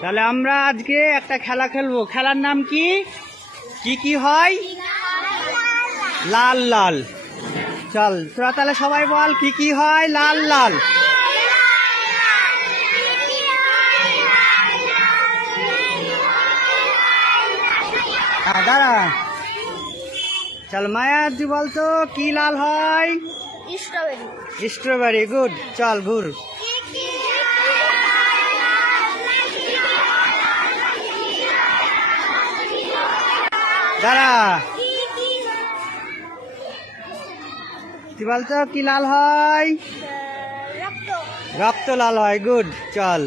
তাহলে আমরা আজকে একটা খেলা খেলবো। খেলার নাম কি? কি কি হয়? লাল লাল। চল তোরা তাহলে সবাই বল কি কি হয়? লাল লাল। দাঁড়া, চল মায়া তুই বলতো কি লাল হয়? স্ট্রবেরি। স্ট্রবেরি। গুড, চল ঘুর। দাঁড়া, তুই বলতো কি লাল হয়? রক্ত লাল হয়। গুড, চল।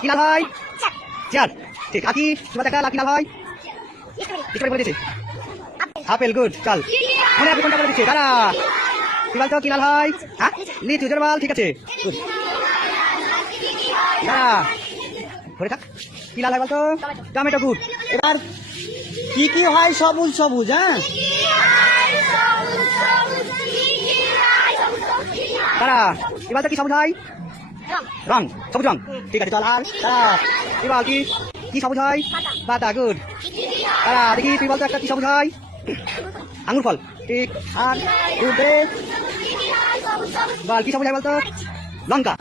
কি লাল হয়? চার। ঠিক আছে, কি লাল হয়? বলে দিচ্ছে আপেল। গুড, চল। মনে আছে কোনটা বলে দিচ্ছে? দাঁড়া, তুই বলতো কি লাল হয়? হ্যাঁ, লিচু। জোরে বল। ঠিক আছে, গুড। দাঁড়া, ধরে থাক। কি লাল হয় বলতো? টমেটো। গুড। এবার কি কি হয়? সবুজ সবুজ। হ্যাঁ, দাঁড়া, এবার তো কি সবুজ হয়? রং, সবুজ রং। ঠিক আছে, চল। আর দাঁড়া, এবার কি কি সবুজ হয়? পাতা। গুড। দাঁড়া, দেখি তুই বলতো একটা কি সবুজ হয়? আঙুর ফল। ঠিক। আর গুড, বল কি সবুজ হয় বলতো? লঙ্কা।